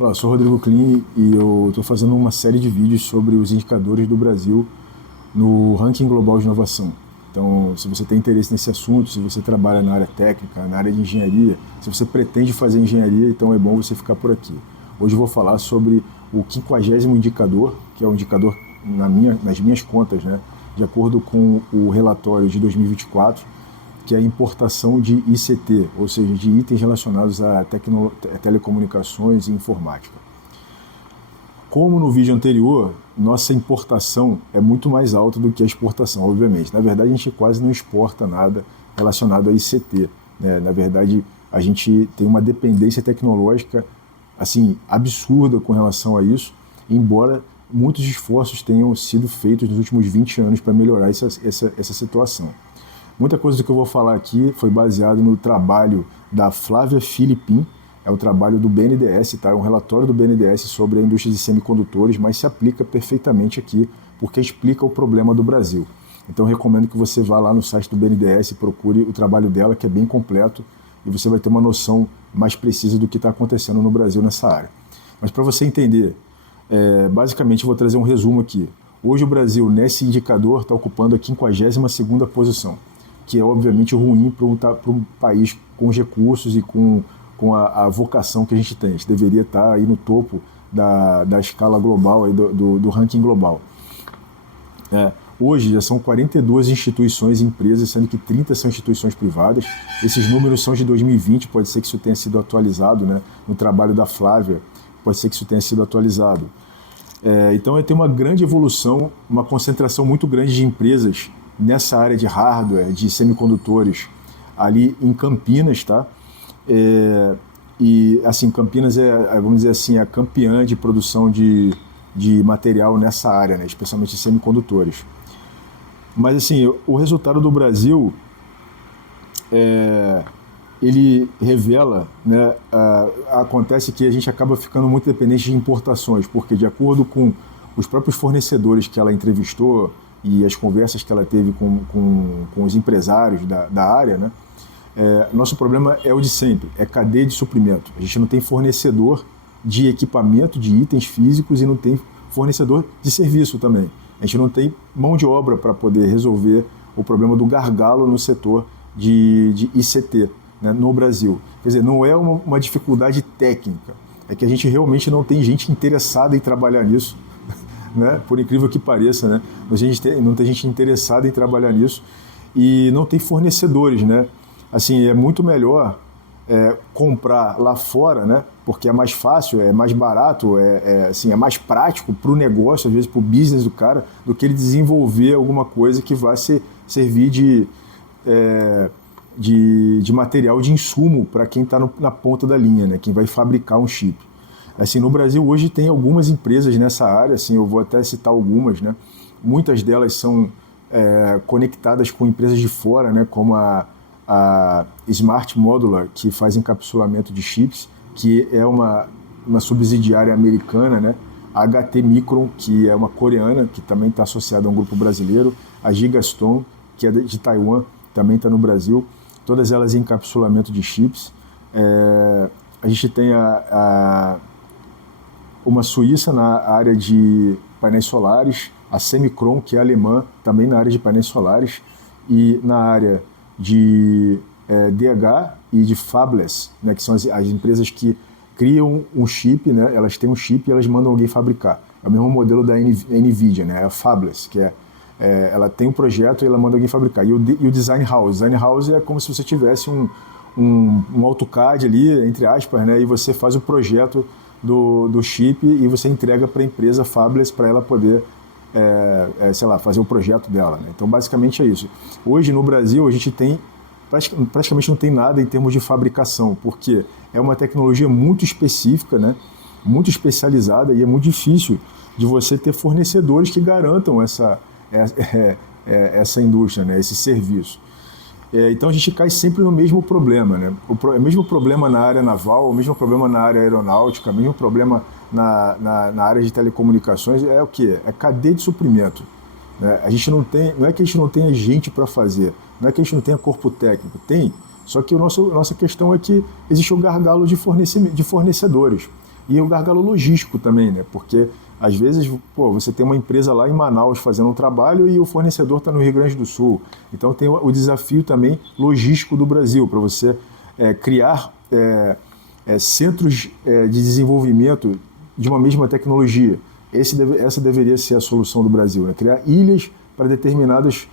Olá, eu sou o Rodrigo Klim e eu estou fazendo uma série de vídeos sobre os indicadores do Brasil no ranking global de inovação. Então, se você tem interesse nesse assunto, se você trabalha na área técnica, na área de engenharia, se você pretende fazer engenharia, então é bom você ficar por aqui. Hoje eu vou falar sobre o 50º indicador, que é um indicador nas minhas contas, né, de acordo com o relatório de 2024, que é a importação de ICT, ou seja, de itens relacionados a telecomunicações e informática. Como no vídeo anterior, nossa importação é muito mais alta do que a exportação, obviamente. Na verdade, a gente quase não exporta nada relacionado a ICT, né? Na verdade, a gente tem uma dependência tecnológica assim, absurda com relação a isso, embora muitos esforços tenham sido feitos nos últimos 20 anos para melhorar essa situação. Muita coisa do que eu vou falar aqui foi baseado no trabalho da Flávia Filipin, é o trabalho do BNDES, tá? É um relatório do BNDES sobre a indústria de semicondutores, mas se aplica perfeitamente aqui, porque explica o problema do Brasil. Então eu recomendo que você vá lá no site do BNDES e procure o trabalho dela, que é bem completo, e você vai ter uma noção mais precisa do que está acontecendo no Brasil nessa área. Mas para você entender, basicamente eu vou trazer um resumo aqui. Hoje o Brasil, nesse indicador, está ocupando a 52ª posição, que é obviamente ruim para um país com os recursos e com a vocação que a gente tem. A gente deveria estar aí no topo da escala global, aí do ranking global. Hoje já são 42 instituições e empresas, sendo que 30 são instituições privadas. Esses números são de 2020, pode ser que isso tenha sido atualizado, né? No trabalho da Flávia, pode ser que isso tenha sido atualizado. Então tem uma grande evolução, uma concentração muito grande de empresas nessa área de hardware, de semicondutores, ali em Campinas, tá? E assim, Campinas vamos dizer assim, a campeã de produção de material nessa área, né? Especialmente semicondutores. Mas assim, o resultado do Brasil, ele revela, né, acontece que a gente acaba ficando muito dependente de importações, porque de acordo com os próprios fornecedores que ela entrevistou e as conversas que ela teve com os empresários da área, né, nosso problema é o de sempre, é cadeia de suprimento. A gente não tem fornecedor de equipamento, de itens físicos, e não tem fornecedor de serviço também. A gente não tem mão de obra para poder resolver o problema do gargalo no setor de ICT, né, no Brasil. Quer dizer, não é uma dificuldade técnica, é que a gente realmente não tem gente interessada em trabalhar nisso, né? Por incrível que pareça, né? Não tem gente interessada em trabalhar nisso e não tem fornecedores, né? Assim, é muito melhor comprar lá fora, né? Porque é mais fácil, é mais barato, assim, é mais prático para o negócio, às vezes para o business do cara, do que ele desenvolver alguma coisa que vai servir de material, de insumo para quem está na ponta da linha, né? Quem vai fabricar um chip. Assim, no Brasil hoje tem algumas empresas nessa área, assim, eu vou até citar algumas, né? Muitas delas são conectadas com empresas de fora, né? Como a Smart Modular, que faz encapsulamento de chips, que é uma subsidiária americana, né? A HT Micron, que é uma coreana, que também está associada a um grupo brasileiro, a Gigastone, que é de Taiwan, também está no Brasil, todas elas em encapsulamento de chips. A gente tem uma suíça na área de painéis solares, a Semicron, que é alemã, também na área de painéis solares, e na área de DH e de Fabless, né, que são as empresas que criam um chip, né, elas têm um chip e elas mandam alguém fabricar. É o mesmo modelo da NVIDIA, né, a Fabless, que ela tem um projeto e ela manda alguém fabricar. E o Design House. Design House é como se você tivesse um AutoCAD ali, entre aspas, né, e você faz o projeto do chip e você entrega para a empresa Fabless para ela poder sei lá, fazer o projeto dela, né? Então basicamente é isso. Hoje no Brasil a gente tem praticamente não tem nada em termos de fabricação, porque é uma tecnologia muito específica, né? Muito especializada, e é muito difícil de você ter fornecedores que garantam essa indústria, né? Esse serviço. Então a gente cai sempre no mesmo problema, né? O mesmo problema na área naval, o mesmo problema na área aeronáutica, o mesmo problema na área de telecomunicações é o quê? É cadeia de suprimento, né? A gente não é que a gente não tenha gente para fazer, não é que a gente não tenha corpo técnico, tem, só que nossa questão é que existe um gargalo de fornecedores. E o gargalo logístico também, né? Porque às vezes, pô, você tem uma empresa lá em Manaus fazendo um trabalho e o fornecedor está no Rio Grande do Sul. Então tem o desafio também logístico do Brasil, para você criar centros de desenvolvimento de uma mesma tecnologia. Essa deveria ser a solução do Brasil, né? Criar ilhas para determinados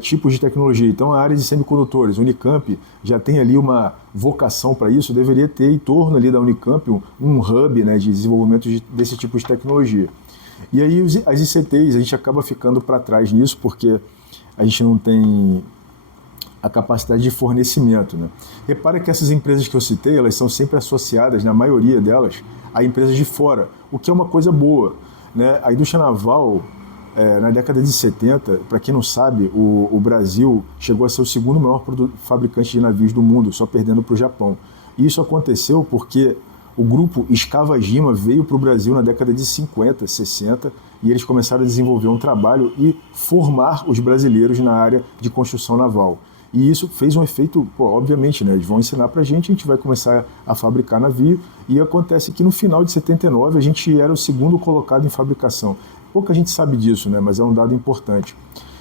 tipos de tecnologia. Então, a área de semicondutores, Unicamp já tem ali uma vocação para isso, deveria ter em torno ali da Unicamp um hub, né, de desenvolvimento desse tipo de tecnologia. E aí as ICTs, a gente acaba ficando para trás nisso, porque a gente não tem a capacidade de fornecimento, né? Repara que essas empresas que eu citei, elas são sempre associadas, na maioria delas, a empresas de fora, o que é uma coisa boa, né? A indústria naval, na década de 70, para quem não sabe, o Brasil chegou a ser o segundo maior fabricante de navios do mundo, só perdendo para o Japão. E isso aconteceu porque o grupo Escava-Jima veio para o Brasil na década de 50, 60, e eles começaram a desenvolver um trabalho e formar os brasileiros na área de construção naval. E isso fez um efeito, pô, obviamente, né? Eles vão ensinar para a gente vai começar a fabricar navio, e acontece que no final de 79 a gente era o segundo colocado em fabricação. Pouca gente sabe disso, né? Mas é um dado importante.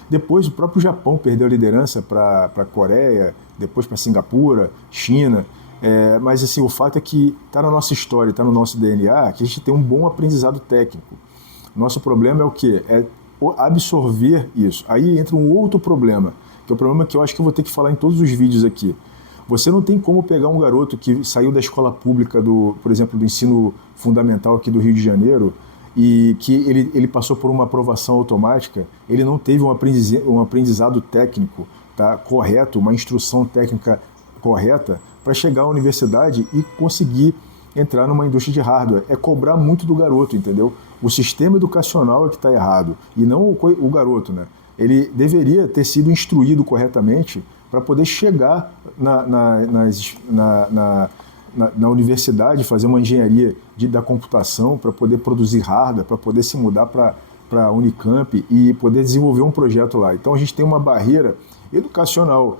Depois o próprio Japão perdeu a liderança para a Coreia, depois para Singapura, China. Mas assim, o fato é que está na nossa história, está no nosso DNA, que a gente tem um bom aprendizado técnico. Nosso problema é o quê? É absorver isso. Aí entra um outro problema, que é o problema que eu acho que eu vou ter que falar em todos os vídeos aqui. Você não tem como pegar um garoto que saiu da escola pública, por exemplo, do ensino fundamental aqui do Rio de Janeiro, e que ele passou por uma aprovação automática, ele não teve um aprendizado técnico, tá, correto, uma instrução técnica correta para chegar à universidade e conseguir entrar numa indústria de hardware. É cobrar muito do garoto, entendeu? O sistema educacional é que está errado, e não o garoto, né? Ele deveria ter sido instruído corretamente para poder chegar na universidade, fazer uma engenharia da computação, para poder produzir hardware, para poder se mudar para a Unicamp e poder desenvolver um projeto lá. Então a gente tem uma barreira educacional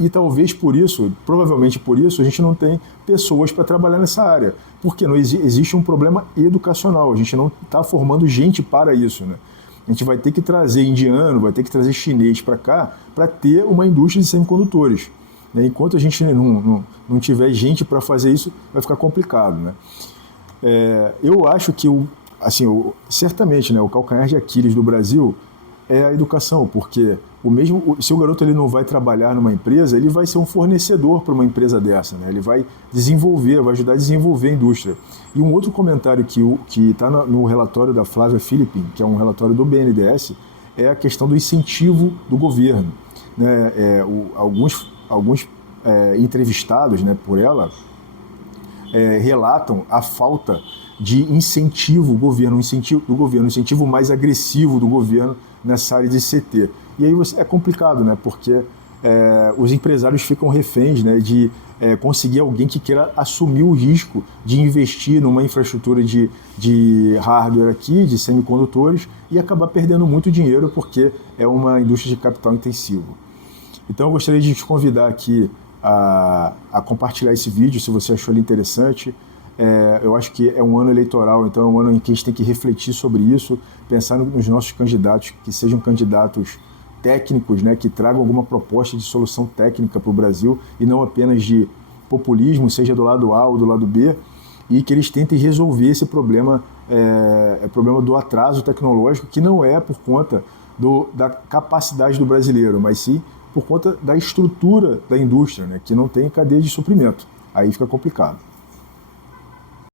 e talvez por isso, provavelmente por isso, a gente não tem pessoas para trabalhar nessa área, porque não existe um problema educacional, a gente não está formando gente para isso, né? A gente vai ter que trazer indiano, vai ter que trazer chinês para cá para ter uma indústria de semicondutores. Enquanto a gente não tiver gente para fazer isso, vai ficar complicado, né? Eu acho que, certamente, né, o calcanhar de Aquiles do Brasil é a educação, porque se o garoto ele não vai trabalhar numa empresa, ele vai ser um fornecedor para uma empresa dessa, né? Ele vai vai ajudar a desenvolver a indústria. E um outro comentário que está no relatório da Flávia Philippin, que é um relatório do BNDES, é a questão do incentivo do governo, né? Alguns entrevistados, né, por ela relatam a falta de incentivo do governo, um incentivo mais agressivo do governo nessa área de ICT. E aí é complicado, né, porque os empresários ficam reféns, né, de conseguir alguém que queira assumir o risco de investir numa infraestrutura de hardware aqui, de semicondutores, e acabar perdendo muito dinheiro porque é uma indústria de capital intensivo. Então eu gostaria de te convidar aqui a compartilhar esse vídeo, se você achou ele interessante. Eu acho que é um ano eleitoral, então é um ano em que a gente tem que refletir sobre isso, pensar nos nossos candidatos, que sejam candidatos técnicos, né, que tragam alguma proposta de solução técnica para o Brasil e não apenas de populismo, seja do lado A ou do lado B, e que eles tentem resolver esse problema, problema do atraso tecnológico, que não é por conta da capacidade do brasileiro, mas sim por conta da estrutura da indústria, né, que não tem cadeia de suprimento. Aí fica complicado.